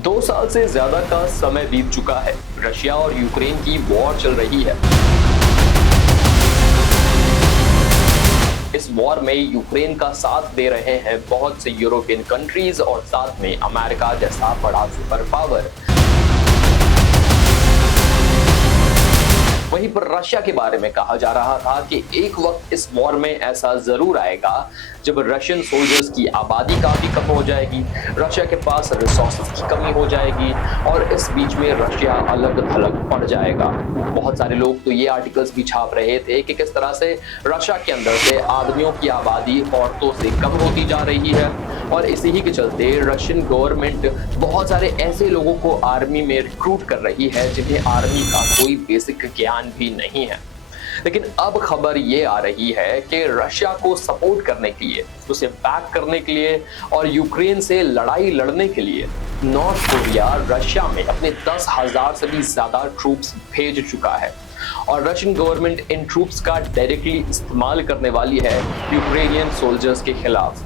2 साल से ज्यादा का समय बीत चुका है। रशिया और यूक्रेन की वॉर चल रही है। इस वॉर में यूक्रेन का साथ दे रहे हैं बहुत से यूरोपियन कंट्रीज और साथ में अमेरिका जैसा बड़ा सुपर पावर। वहीं पर रशिया के बारे में कहा जा रहा था कि एक वक्त इस वॉर में ऐसा जरूर आएगा जब रशियन सोल्जर्स की आबादी काफी कम हो जाएगी, रशिया के पास रिसोर्सेज की कमी हो जाएगी और इस बीच में रशिया अलग थलग पड़ जाएगा। बहुत सारे लोग तो ये आर्टिकल्स भी छाप रहे थे कि किस तरह से रशिया के अंदर से आदमियों की आबादी औरतों से कम होती जा रही है और इसी ही के चलते रशियन गवर्नमेंट बहुत सारे ऐसे लोगों को आर्मी में रिक्रूट कर रही है जिन्हें आर्मी का कोई बेसिक ज्ञान भी नहीं है। लेकिन अब खबर ये आ रही है कि रशिया को सपोर्ट करने के लिए, उसे बैक करने के लिए और यूक्रेन से लड़ाई लड़ने के लिए नॉर्थ कोरिया रशिया में अपने 10,000 से भी ज्यादा ट्रूप्स भेज चुका है और रशियन गवर्नमेंट इन ट्रूप्स का डायरेक्टली इस्तेमाल करने वाली है यूक्रेनियन सोल्जर्स के खिलाफ।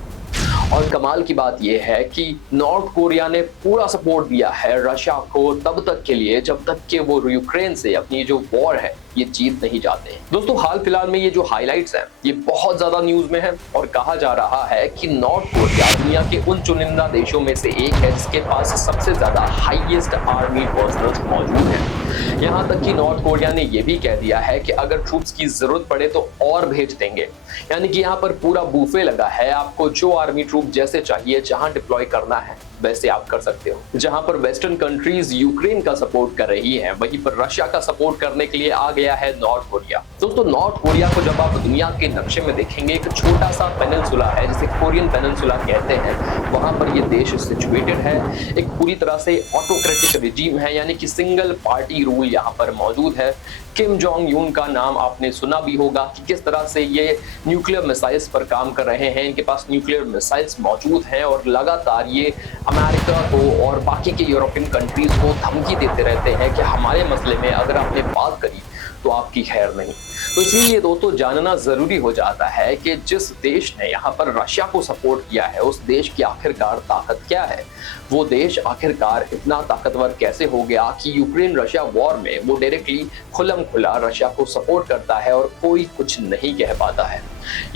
और कमाल की बात यह है कि नॉर्थ कोरिया ने पूरा सपोर्ट दिया है रशिया को तब तक के लिए जब तक कि वो यूक्रेन से अपनी जो वॉर है ये जीत नहीं जाते। दोस्तों, हाल फिलहाल में ये जो हाइलाइट्स हैं ये बहुत ज्यादा न्यूज में है और कहा जा रहा है कि नॉर्थ कोरिया दुनिया के उन चुनिंदा देशों में से एक है जिसके पास सबसे ज्यादा हाईएस्ट आर्मी पर्सनल्स मौजूद हैं। यहां तक कि नॉर्थ कोरिया ने यह भी कह दिया है कि अगर ट्रूप्स की जरूरत पड़े तो और भेज देंगे। यानी कि यहाँ पर पूरा बूफे लगा है, आपको जो आर्मी ट्रूप जैसे चाहिए जहां डिप्लॉय करना है वैसे आप कर सकते हो। जहां पर वेस्टर्न कंट्रीज यूक्रेन का सपोर्ट कर रही हैं, वहीं पर रशिया का सपोर्ट करने के लिए आ गया है नॉर्थ कोरिया। दोस्तों, नॉर्थ कोरिया को जब आप दुनिया के नक्शे में देखेंगे, एक छोटा सा पेनिनसुला है जिसे कोरियन पेनिनसुला कहते हैं, वहां पर यह देश सिचुएटेड है। एक पूरी तरह से ऑटोक्रेटिक रिजीम है, यानी कि सिंगल पार्टी रूल यहाँ पर मौजूद है। किम जोंग यून का नाम आपने सुना भी होगा कि किस तरह से ये न्यूक्लियर मिसाइल्स पर काम कर रहे हैं, इनके पास न्यूक्लियर मिसाइल्स मौजूद हैं और लगातार ये अमेरिका को और बाकी के यूरोपियन कंट्रीज को धमकी देते रहते हैं कि हमारे मसले में अगर आपने बात करी तो आपकी खैर नहीं। तो इसीलिए दोस्तों जानना जरूरी हो जाता है कि जिस देश ने यहाँ पर रशिया को सपोर्ट किया है उस देश की आखिरकार ताकत क्या है। वो देश आखिरकार इतना ताकतवर कैसे हो गया कि यूक्रेन रशिया वॉर में वो डायरेक्टली खुल्लम खुला रशिया को सपोर्ट करता है और कोई कुछ नहीं कह पाता है।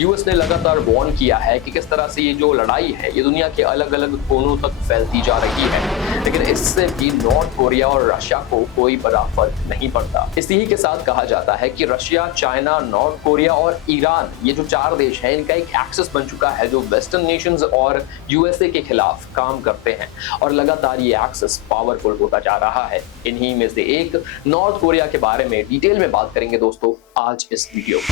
यूएस ने लगातार वार्न किया है कि किस तरह से ये जो लड़ाई है ये दुनिया के अलग अलग कोनों तक फैलती जा रही है, लेकिन इससे भी नॉर्थ कोरिया और रशिया को कोई बड़ा फर्क नहीं पड़ता। इसी के साथ कहा जाता है कि रशिया, चाइना, नॉर्थ कोरिया और ईरान, ये जो 4 देश हैं, इनका एक एक्सेस बन चुका है जो वेस्टर्न नेशंस और यूएसए के खिलाफ काम करते हैं और लगातार ये एक्सेस पावरफुल होता जा रहा है। इन्हीं में से एक नॉर्थ कोरिया के बारे में डिटेल में बात करेंगे दोस्तों आज इस वीडियो में।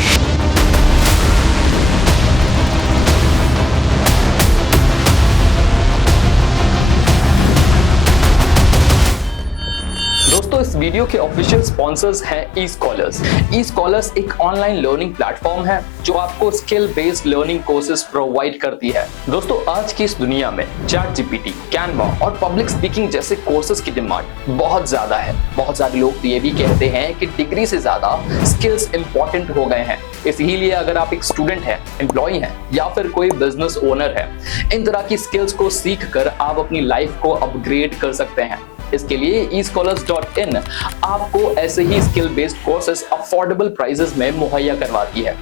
दोस्तों, इस वीडियो के ऑफिशियल स्पॉन्सर्स हैं ई-स्कॉलर्स। ई-स्कॉलर्स एक ऑनलाइन लर्निंग प्लेटफॉर्म है जो आपको skill based learning courses provide करती है। दोस्तों, आज की इस दुनिया में चैट जीपीटी, कैनवा और पब्लिक स्पीकिंग जैसे कोर्सेज की डिमांड बहुत ज्यादा है। बहुत सारे लोग तो ये भी कहते हैं कि डिग्री से ज्यादा स्किल्स इंपॉर्टेंट हो गए हैं। इसीलिए अगर आप एक स्टूडेंट हैं, एम्प्लॉय हैं या फिर कोई बिजनेस ओनर है, इन तरह की स्किल्स को सीख कर आप अपनी लाइफ को अपग्रेड कर सकते हैं। इसके लिए escholars.in आपको ऐसे ही skill based courses affordable prices में मुहैया करवाती है।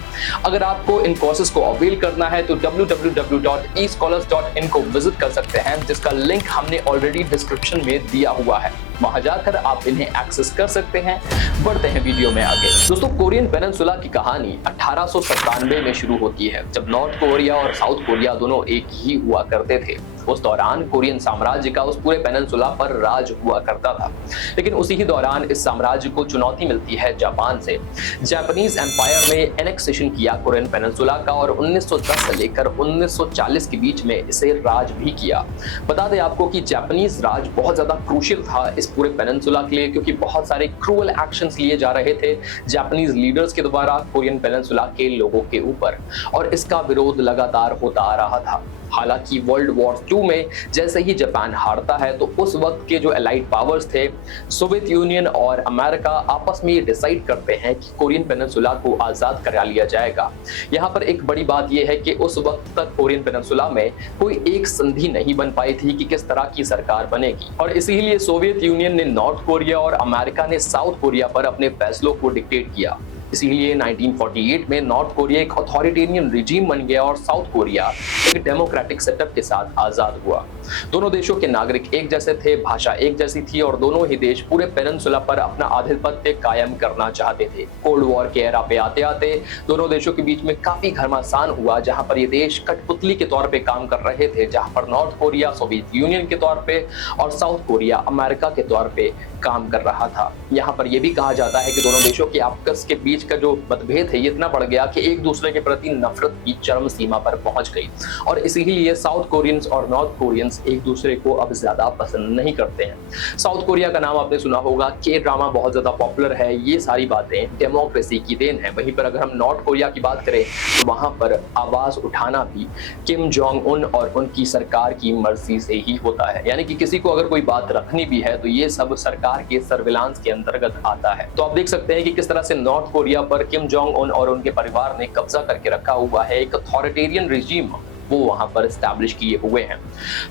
अगर आपको इन कोर्सेज को अवेल करना है तो www.escholars.in को विजिट कर सकते हैं, जिसका लिंक हमने ऑलरेडी डिस्क्रिप्शन में दिया हुआ है। वहां जाकर आप इन्हें एक्सेस कर सकते हैं। बढ़ते हैं वीडियो में आगे। दोस्तों, कोरियन पेनिनसुला की कहानी 1897 में शुरू होती है, जब नॉर्थ कोरिया और साउथ कोरिया दोनों एक ही हुआ करते थे। उस दौरान कोरियन साम्राज्य का उस पूरे पेनिनसुला पर राज हुआ करता था, लेकिन उसी ही दौरान इस साम्राज्य को चुनौती मिलती है जापान से। जापानीज एम्पायर ने एनेक्सेशन किया कोरियन पेनिनसुला का और 1910 से लेकर 1940 के बीच में इसे राज भी किया। बता दें आपको कि जापानीज राज बहुत ज्यादा क्रूशियल था इस पूरे पेनिनसुला के लिए, क्योंकि बहुत सारे क्रूअल एक्शंस लिए जा रहे थे जापानीज लीडर्स के द्वारा कोरियन पेनिनसुला के लोगों के ऊपर और इसका विरोध लगातार होता आ रहा था। हालांकि वर्ल्ड वॉर 2 में जैसे ही जापान हारता है तो उस वक्त के जो एलाइड पावर्स थे, सोवियत यूनियन और अमेरिका, आपस में ये डिसाइड करते हैं कि कोरियन पेनिनसुला को आजाद करा लिया जाएगा। यहाँ पर एक बड़ी बात यह है कि उस वक्त तक कोरियन पेनिनसुला में कोई एक संधि नहीं बन पाई थी कि किस तरह की सरकार बनेगी, और इसीलिए सोवियत यूनियन ने नॉर्थ कोरिया और अमेरिका ने साउथ कोरिया पर अपने फैसलों को डिक्टेट किया। इसीलिए 1948 में नॉर्थ कोरिया एक अथॉरिटेरियन रिजीम बन गया और साउथ कोरिया एक डेमोक्रेटिक सेटअप के साथ आजाद हुआ। दोनों देशों के नागरिक एक जैसे थे, भाषा एक जैसी थी और दोनों ही देश पूरे पेनिनसुला पर अपना आधिपत्य कायम करना चाहते थे। कोल्ड वॉर के एरा पे आते आते दोनों देशों के बीच में काफी घमासान हुआ, जहां पर ये देश कठपुतली के तौर पे काम कर रहे थे, जहां पर नॉर्थ कोरिया सोवियत यूनियन के तौर पे और साउथ कोरिया अमेरिका के तौर पे काम कर रहा था। यहाँ पर यह भी कहा जाता है कि दोनों देशों के आपस के बीच का जो मतभेद है ये इतना बढ़ गया कि एक दूसरे के प्रति नफरत की चरम सीमा पर पहुंच गई, और इसीलिए साउथ कोरियंस और नॉर्थ कोरियंस एक दूसरे को अब ज्यादा पसंद नहीं करते हैं। साउथ कोरिया का नाम आपने सुना होगा, के ड्रामा बहुत ज्यादा पॉपुलर है, ये सारी बातें डेमोक्रेसी की देन है। वहीं पर अगर हम नॉर्थ कोरिया की बात करें तो वहां पर आवाज उठाना भी किम जोंग उन और उनकी सरकार की मर्जी से ही होता है, यानी कि किसी को अगर कोई बात रखनी भी है तो ये सब सरकार के सर्विलांस के अंतर्गत आता है। तो आप देख सकते हैं कि किस तरह से नॉर्थ कोरिया पर किम जोंग उन और उनके परिवार ने कब्जा करके रखा हुआ है, एक अथॉरिटेरियन रिजीम वो वहां पर एस्टैब्लिश किए हुए हैं।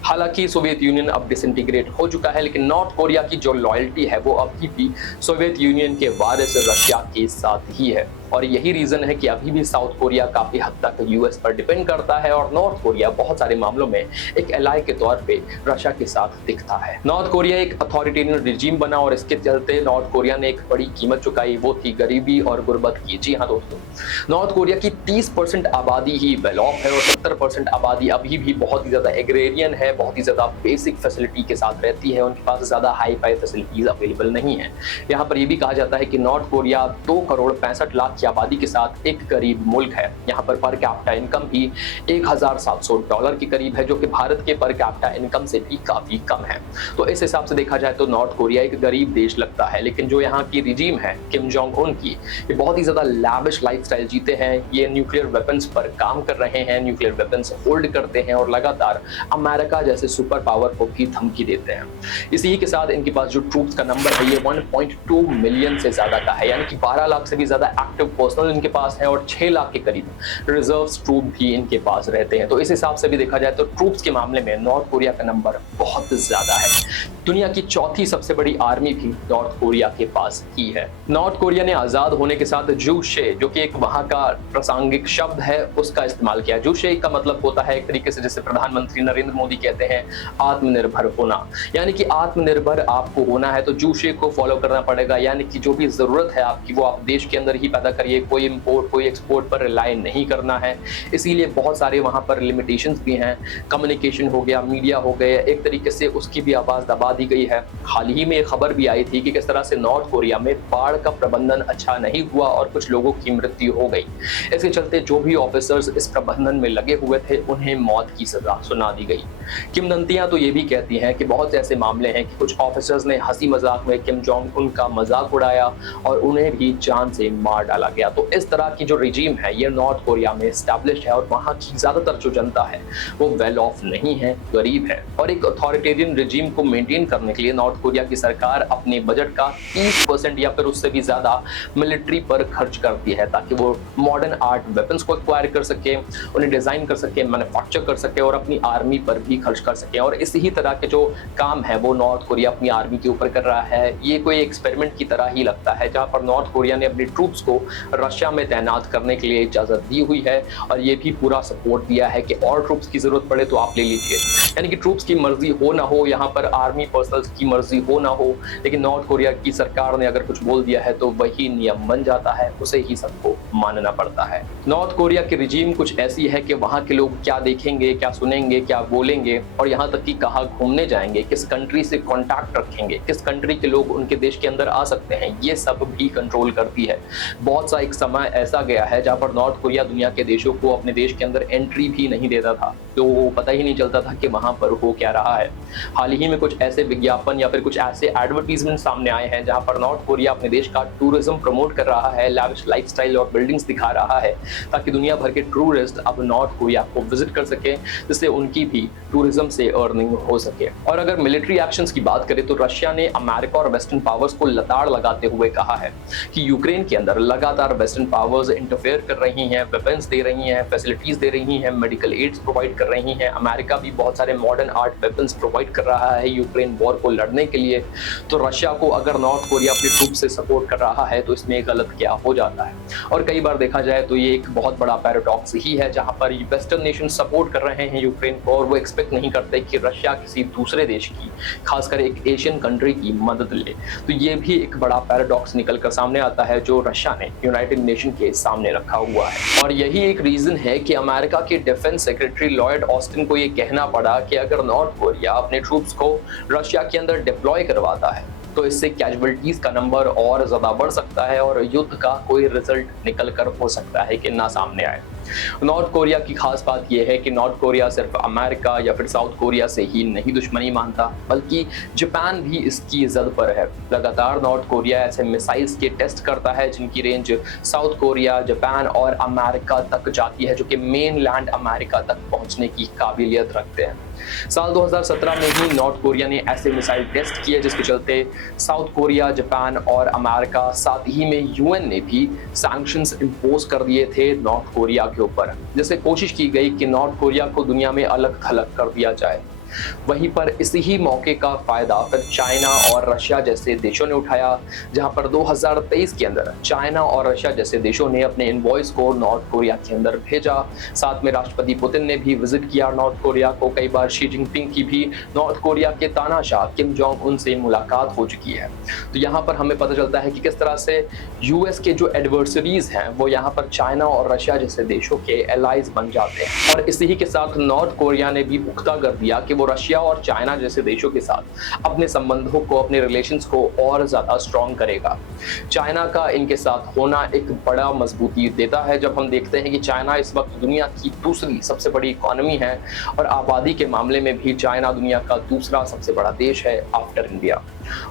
हालांकि सोवियत यूनियन अब डिसइंटीग्रेट हो चुका है, लेकिन नॉर्थ कोरिया की जो लॉयल्टी है वो अभी भी सोवियत यूनियन के वारिस रशिया के साथ ही है, और यही रीजन है कि अभी भी साउथ कोरिया काफी हद तक यूएस पर डिपेंड करता है और नॉर्थ कोरिया बहुत सारे मामलों में एक एलाई के तौर पे रशिया के साथ दिखता है। नॉर्थ कोरिया एक अथॉरिटेरियन रिजीम बना और इसके चलते नॉर्थ कोरिया ने एक बड़ी कीमत चुकाई, वो थी गरीबी और गुर्बत की। जी हाँ दोस्तों, नॉर्थ कोरिया की 30% आबादी ही वेल ऑफ है और 70% आबादी अभी भी बहुत ही ज्यादा एग्रेरियन है, बहुत ही ज्यादा बेसिक फैसिलिटी के साथ रहती है, उनके पास ज्यादा हाई फाई फैसिलिटीज अवेलेबल नहीं है। यहाँ पर यह भी कहा जाता है कि नॉर्थ कोरिया 2,65,00,000 की आबादी के साथ एक गरीब मुल्क है। यहाँ पर पर कैपिटा इनकम भी $1,700 के करीब है, जो कि भारत के पर कैपिटा इनकम से भी काफी कम है। तो इस हिसाब से देखा जाए तो नॉर्थ कोरिया एक गरीब देश लगता है, लेकिन जो यहाँ की रिजीम है किम जोंग उन की, ये बहुत ही ज्यादा लैविश लाइफस्टाइल जीते हैं। ये न्यूक्लियर वेपन्स पर काम कर रहे हैं, न्यूक्लियर वेपन्स होल्ड करते हैं और लगातार अमेरिका जैसे सुपर पावर को भी धमकी देते हैं। इसी के साथ इनके पास जो ट्रूप्स का नंबर है ये 1.2 मिलियन से ज्यादा का है, यानी कि 12 लाख से भी ज्यादा एक्टिव पर्सनल इनके पास है और 6 लाख के करीब रिजर्व्स ट्रूप भी इनके पास रहते हैं। तो इस हिसाब से भी देखा जाए तो ट्रूप्स के मामले में नॉर्थ कोरिया का नंबर बहुत ज्यादा है। दुनिया की चौथी सबसे बड़ी आर्मी भी नॉर्थ कोरिया के पास ही है। नॉर्थ कोरिया ने आजाद होने के साथ जूशे, जो कि एक वहां का प्रासंगिक शब्द है, उसका इस्तेमाल किया। जूशे का मतलब होता है एक तरीके से जैसे प्रधानमंत्री नरेंद्र मोदी कहते हैं आत्मनिर्भर होना, यानी कि आत्मनिर्भर आपको होना है तो जूशे को फॉलो करना पड़ेगा, यानी कि जो भी जरूरत है आपकी वो आप देश के अंदर ही पैदा करिए, कोई इंपोर्ट कोई एक्सपोर्ट पर रिलाय नहीं करना है। इसीलिए बहुत सारे वहां पर लिमिटेशंस भी हैं, कम्युनिकेशन हो गया, मीडिया हो गया, एक तरीके से उसकी भी आवाज दबा दी गई है। हाल ही में खबर भी आई थी कि किस तरह से नॉर्थ कोरिया में बाढ़ का प्रबंधन अच्छा नहीं हुआ और कुछ लोगों की मृत्यु हो गई। इसके चलते जो भी ऑफिसर्स इस प्रबंधन में लगे हुए थे उन्हें मौत की सजा सुना दी गई। किंवदंतियां तो ये भी कहती हैं कि बहुत ऐसे मामले हैं कि कुछ ऑफिसर्स ने हंसी मजाक में किम जोंग उन का मजाक उड़ाया और उन्हें भी जान से मार डाला गया। तो इस तरह की जो रिजीम है ये नॉर्थ कोरिया में एस्टैब्लिश्ड है और वहां की ज्यादातर जो जनता है वो वेल ऑफ नहीं है, गरीब है। और एक अथॉरिटेरियन रिजीम को मेंटेन करने के लिए नॉर्थ कोरिया की सरकार अपने बजट का 30% या फिर उससे भी ज्यादा मिलिट्री पर खर्च करती है, ताकि वो मॉडर्न आर्ट वेपन्स को एक्वायर कर सके, उन्हें डिजाइन कर सके, मैन्युफैक्चर कर सके और अपनी आर्मी पर भी खर्च कर सके। और इसी ही तरह के जो काम है वो नॉर्थ कोरिया अपनी आर्मी के ऊपर कर रहा है। ये कोई एक्सपेरिमेंट की तरह ही लगता है, जहां पर नॉर्थ कोरिया ने अपनी ट्रूप्स को रशिया में तैनात करने के लिए इजाजत दी हुई है और ये भी पूरा सपोर्ट दिया है कि और ट्रूप्स की जरूरत पड़े तो आप ले लीजिए। यानी कि ट्रूप्स की मर्जी हो ना हो, यहाँ पर आर्मी पर्सनल्स की मर्जी हो ना हो, लेकिन नॉर्थ कोरिया की सरकार ने अगर कुछ बोल दिया है तो वही नियम बन जाता है, उसे ही सबको मानना पड़ता है। नॉर्थ कोरिया की रिजीम कुछ ऐसी है कि वहाँ के लोग क्या देखेंगे, क्या सुनेंगे, क्या बोलेंगे और यहाँ तक कि कहाँ घूमने जाएंगे, किस कंट्री से कॉन्टैक्ट रखेंगे, किस कंट्री के लोग उनके देश के अंदर आ सकते हैं, ये सब भी कंट्रोल करती है। बहुत सा एक समय ऐसा गया है जहाँ पर नॉर्थ कोरिया दुनिया के देशों को अपने देश के अंदर एंट्री भी नहीं देता था, तो वो पता ही नहीं चलता था कि वहां पर हो क्या रहा है। हाल ही में कुछ ऐसे विज्ञापन या फिर कुछ ऐसे एडवर्टीजमेंट सामने आए हैं जहां पर नॉर्थ कोरिया अपने देश का टूरिज्म प्रमोट कर रहा है, लैविश लाइफस्टाइल और बिल्डिंग्स दिखा रहा है ताकि दुनिया भर के टूरिस्ट अब नॉर्थ कोरिया को विजिट कर सके, जिससे उनकी भी टूरिज्म से अर्निंग हो सके। और अगर मिलिट्री एक्शंस की बात करें तो रशिया ने अमेरिका और वेस्टर्न पावर्स को लताड़ लगाते हुए कहा है कि यूक्रेन के अंदर लगातार वेस्टर्न पावर्स इंटरफेयर कर रही हैं, वेपन्स दे रही हैं, फैसिलिटीज दे रही हैं, मेडिकल एड्स प्रोवाइड कर रही हैं। अमेरिका भी बहुत सारे मॉडर्न आर्ट वेपन्स प्रोवाइड कर रहा है यूक्रेन वॉर को लड़ने के लिए। तो रशिया को अगर नॉर्थ कोरिया अपने ट्रूप से सपोर्ट कर रहा है तो इसमें गलत क्या हो जाता है। और कई बार देखा जाए तो ये एक बहुत बड़ा पैराडॉक्स ही है, जहां पर वेस्टर्न नेशन सपोर्ट कर रहे हैं यूक्रेन को और वो एक्सपेक्ट नहीं करते कि रशिया किसी दूसरे देश की, खासकर एक एशियन कंट्री की मदद ले। तो ये भी एक बड़ा पैराडॉक्स निकल कर सामने आता है जो रशिया ने यूनाइटेड नेशन के सामने रखा हुआ है। और यही एक रीजन है कि अमेरिका के डिफेंस सेक्रेटरी लॉयड ऑस्टिन को ये कहना पड़ा कि अगर नॉर्थ कोरिया अपने ट्रूप्स को रशिया के अंदर डिप्लॉय करवाता है तो इससे कैजुअलिटीज का नंबर और ज्यादा बढ़ सकता है और युद्ध का कोई रिजल्ट निकल कर हो सकता है कि ना सामने आए। नॉर्थ कोरिया की खास बात यह है कि नॉर्थ कोरिया सिर्फ अमेरिका या फिर साउथ कोरिया से ही नहीं दुश्मनी मानता, बल्कि जापान भी इसकी जद पर है। लगातार नॉर्थ कोरिया ऐसे मिसाइल्स के टेस्ट करता है जिनकी रेंज साउथ कोरिया, जापान और अमेरिका तक जाती है, जो कि मेन लैंड अमेरिका तक पहुंचने की काबिलियत रखते हैं। साल 2017 में ही नॉर्थ कोरिया ने ऐसे मिसाइल टेस्ट किए जिसके चलते साउथ कोरिया, जापान और अमेरिका, साथ ही में यूएन ने भी सैंक्शंस इंपोज कर दिए थे नॉर्थ कोरिया के ऊपर, जिससे कोशिश की गई कि नॉर्थ कोरिया को दुनिया में अलग थलग कर दिया जाए। वहीं पर इसी ही मौके का फायदा फिर चाइना और रशिया जैसे देशों ने उठाया, जहां पर 2023 के अंदर चाइना और रशिया जैसे देशों ने अपने इनवॉइस को नॉर्थ कोरिया के अंदर भेजा। साथ में राष्ट्रपति पुतिन ने भी विजिट किया नॉर्थ कोरिया को। कई बार शी जिनपिंग की भी नॉर्थ कोरिया के तानाशाह किम जोंग उन से मुलाकात हो चुकी है। तो यहाँ पर हमें पता चलता है कि किस तरह से यूएस के जो एडवर्सरीज हैं वो यहाँ पर चाइना और रशिया जैसे देशों के एलाइज बन जाते हैं। और इसी के साथ नॉर्थ कोरिया ने भी पुख्ता कर दिया कि रशिया और चाइना जैसे देशों के साथ अपने संबंधों को, अपने रिलेशंस को और ज्यादा स्ट्रॉन्ग करेगा। चाइना का इनके साथ होना एक बड़ा मजबूती देता है, जब हम देखते हैं कि चाइना इस वक्त दुनिया की दूसरी सबसे बड़ी इकोनॉमी है और आबादी के मामले में भी चाइना दुनिया का दूसरा सबसे बड़ा देश है आफ्टर इंडिया।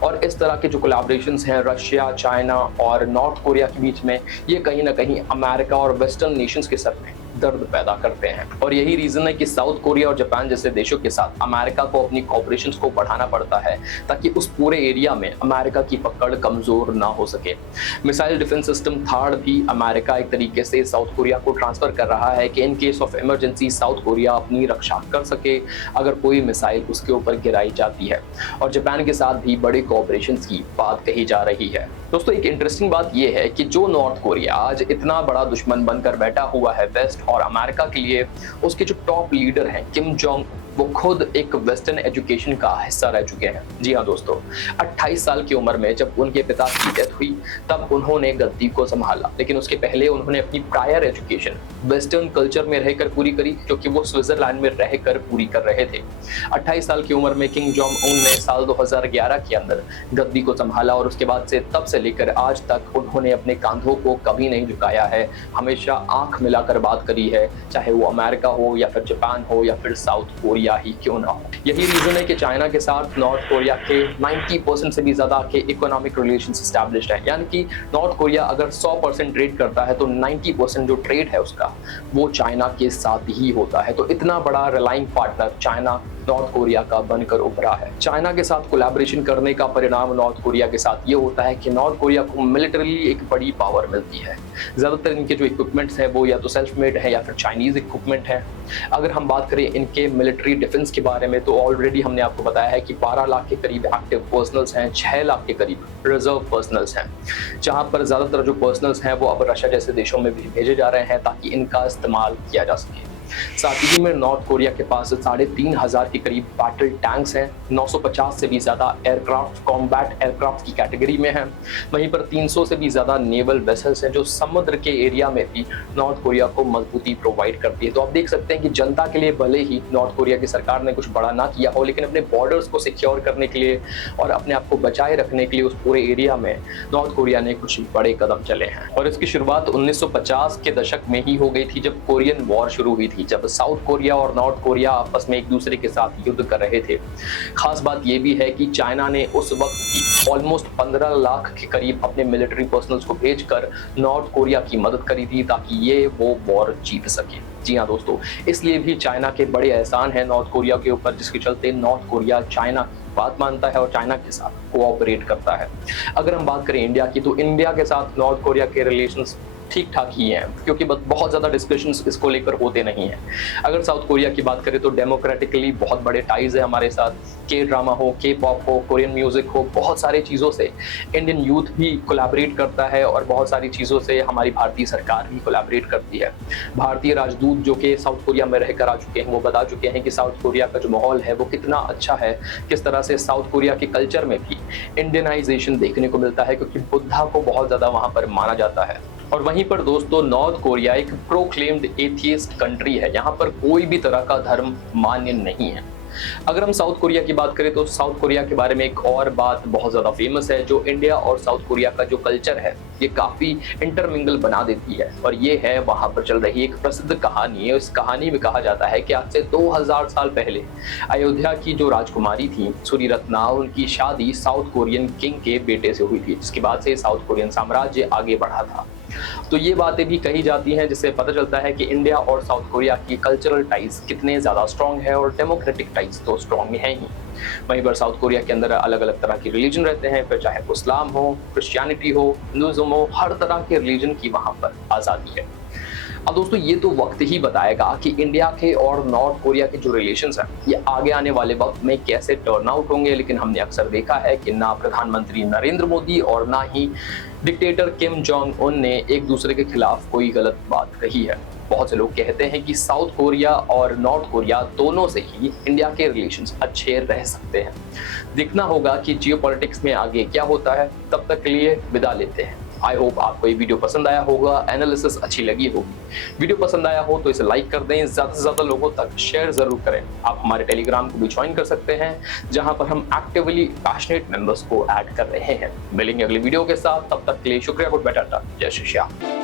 और इस तरह के जो कोलैबोरेशंस हैं रशिया, चाइना और नॉर्थ कोरिया के बीच में, ये कहीं ना कहीं अमेरिका और वेस्टर्न नेशंस के सर में दर्द पैदा करते हैं। और यही रीजन है कि साउथ कोरिया और जापान जैसे देशों के साथ अमेरिका को अपनी कोऑपरेशंस को बढ़ाना पड़ता है ताकि उस पूरे एरिया में अमेरिका की पकड़ कमजोर ना हो सके। मिसाइल डिफेंस सिस्टम थार्ड भी अमेरिका एक तरीके से साउथ कोरिया को ट्रांसफर कर रहा है कि in case of emergency south Korea अपनी रक्षा कर सके अगर कोई मिसाइल उसके ऊपर गिराई जाती है। और जापान के साथ भी बड़े कोऑपरेशन की बात कही जा रही है। दोस्तों, एक इंटरेस्टिंग बात यह है कि जो नॉर्थ कोरिया आज इतना बड़ा दुश्मन बनकर बैठा हुआ है वेस्ट और अमेरिका के लिए, उसके जो टॉप लीडर हैं किम जोंग, वो खुद एक वेस्टर्न एजुकेशन का हिस्सा रह चुके हैं। जी हाँ दोस्तों, 28 साल की उम्र में जब उनके पिता की डेथ हुई तब उन्होंने गद्दी को संभाला, लेकिन उसके पहले उन्होंने अपनी प्रायर एजुकेशन वेस्टर्न कल्चर में रहकर पूरी करी, जो कि वो स्विट्जरलैंड में रहकर पूरी कर रहे थे। 28 साल की उम्र में किम जोंग उन ने साल 2011 के अंदर गद्दी को संभाला और उसके बाद से तब से लेकर आज तक उन्होंने अपने कांधों को कभी नहीं झुकाया है, हमेशा आंख मिलाकर बात करी है, चाहे वो अमेरिका हो या फिर जापान हो या फिर साउथ कोरिया ही क्यों ना हो। यही रीजन है कि चाइना के साथ नॉर्थ कोरिया के 90% से भी ज्यादा के इकोनॉमिक रिलेशंस एस्टैब्लिश्ड है। यानी कि नॉर्थ कोरिया अगर 100% ट्रेड करता है तो 90% जो ट्रेड है उसका वो चाइना के साथ ही होता है। तो इतना बड़ा relying partner China north Korea का बनकर उभरा है। चाइना के साथ कोलैबोरेशन करने का परिणाम नॉर्थ कोरिया के साथ ये होता है कि नॉर्थ कोरिया को मिलिटरली एक बड़ी पावर मिलती है। ज्यादातर इनके जो इक्विपमेंट्स हैं वो या तो सेल्फ मेड है या फिर चाइनीज इक्विपमेंट है। अगर हम बात करें इनके मिलिट्री डिफेंस के बारे में तो ऑलरेडी हमने आपको बताया है कि 12 लाख के करीब एक्टिव पर्सनल्स हैं, 6 लाख के करीब रिजर्व पर्सनल्स हैं, जहां पर ज्यादातर जो पर्सनल्स हैं वो अब रशिया जैसे देशों में भी भेजे जा रहे हैं ताकि इनका इस्तेमाल किया जा सके। साथ ही में नॉर्थ कोरिया के पास 3,500 के करीब बैटल टैंक्स हैं, 950 से भी ज्यादा एयरक्राफ्ट कॉम्बैट एयरक्राफ्ट की कैटेगरी में हैं। वहीं पर 300 से भी ज्यादा नेवल वेसल्स हैं जो समुद्र के एरिया में भी नॉर्थ कोरिया को मजबूती प्रोवाइड करती है। तो आप देख सकते हैं कि जनता के लिए भले ही नॉर्थ कोरिया की सरकार ने कुछ बड़ा ना किया हो, लेकिन अपने बॉर्डर्स को सिक्योर करने के लिए और अपने आप को बचाए रखने के लिए उस पूरे एरिया में नॉर्थ कोरिया ने कुछ बड़े कदम चले हैं। और इसकी शुरुआत 1950 के दशक में ही हो गई थी जब कोरियन वॉर शुरू हुई थी। थी जब साउथ कोरिया और नॉर्थ कोरिया आपस में एक दूसरे के साथ युद्ध कर रहे थे। खास बात यह भी है कि चाइना ने उस वक्त भी ऑलमोस्ट 15 लाख के करीब अपने मिलिट्री पर्सनल्स को भेजकर नॉर्थ कोरिया की मदद करी थी ताकि ये वो वॉर जीत सके। जी हाँ दोस्तों, इसलिए भी चाइना के बड़े एहसान है नॉर्थ कोरिया के ऊपर, जिसके चलते नॉर्थ कोरिया चाइना बात मानता है और चाइना के साथ कोऑपरेट करता है। अगर हम बात करें इंडिया की, तो इंडिया के साथ नॉर्थ कोरिया के रिलेशंस ठीक ठाक ही है, क्योंकि बहुत ज़्यादा डिस्कशंस इसको लेकर होते नहीं हैं। अगर साउथ कोरिया की बात करें तो डेमोक्रेटिकली बहुत बड़े टाइज है हमारे साथ। के ड्रामा हो, के पॉप हो, कोरियन म्यूजिक हो, बहुत सारी चीज़ों से इंडियन यूथ भी कोलैबोरेट करता है और बहुत सारी चीज़ों से हमारी भारतीय सरकार भी कोलैबोरेट करती है। भारतीय राजदूत जो कि साउथ कोरिया में रहकर आ चुके हैं वो बता चुके हैं कि साउथ कोरिया का जो माहौल है वो कितना अच्छा है, किस तरह से साउथ कोरिया के कल्चर में भी इंडियनाइजेशन देखने को मिलता है, क्योंकि बुद्धा को बहुत ज़्यादा वहाँ पर माना जाता है। और वहीं पर दोस्तों नॉर्थ कोरिया एक प्रोक्लेम्ड एथियस्ट कंट्री है, यहाँ पर कोई भी तरह का धर्म मान्य नहीं है। अगर हम साउथ कोरिया की बात करें तो साउथ कोरिया के बारे में एक और बात बहुत ज़्यादा फेमस है, जो इंडिया और साउथ कोरिया का जो कल्चर है ये काफ़ी इंटरमिंगल बना देती है, और ये है वहाँ पर चल रही एक प्रसिद्ध कहानी है। इस कहानी में कहा जाता है कि आज से 2000 साल पहले अयोध्या की जो राजकुमारी थी सूर्यरत्ना, उनकी शादी साउथ कोरियन किंग के बेटे से हुई थी, जिसके बाद से साउथ कोरियन साम्राज्य आगे बढ़ा था। तो ये बातें भी कही जाती हैं, जिससे पता चलता है कि इंडिया और साउथ कोरिया की कल्चरल टाइज कितने ज़्यादा स्ट्रॉन्ग है, और डेमोक्रेटिक टाइज तो स्ट्रॉन्ग है ही। वहीं पर साउथ कोरिया के अंदर अलग अलग तरह के रिलीजन रहते हैं, फिर चाहे वो इस्लाम हो, क्रिश्चियनिटी हो, हिंदुइज्म हो, हर तरह के रिलीजन की वहाँ पर आज़ादी है। अब दोस्तों ये तो वक्त ही बताएगा कि इंडिया के और नॉर्थ कोरिया के जो रिलेशंस हैं ये आगे आने वाले वक्त में कैसे टर्न आउट होंगे, लेकिन हमने अक्सर देखा है कि ना प्रधानमंत्री नरेंद्र मोदी और ना ही डिक्टेटर किम जोंग उन ने एक दूसरे के खिलाफ कोई गलत बात कही है। बहुत से लोग कहते हैं कि साउथ कोरिया और नॉर्थ कोरिया दोनों से ही इंडिया के रिलेशंस अच्छे रह सकते हैं। देखना होगा कि जियोपॉलिटिक्स में आगे क्या होता है। तब तक के लिए विदा लेते हैं। आई होप आपको ये वीडियो पसंद आया होगा, एनालिसिस अच्छी लगी होगी। वीडियो पसंद आया हो तो इसे लाइक कर दें, ज़्यादा से ज़्यादा लोगों तक शेयर ज़रूर करें। आप हमारे टेलीग्राम को भी ज्वाइन कर सकते हैं, जहां पर हम एक्टिवली पैशनेट मेंबर्स को ऐड कर रहे हैं। मिलेंगे अगली वीडियो के साथ, तब तक के लिए शुक्रिया, गुड बाय, टाटा, जय श्री श्याम।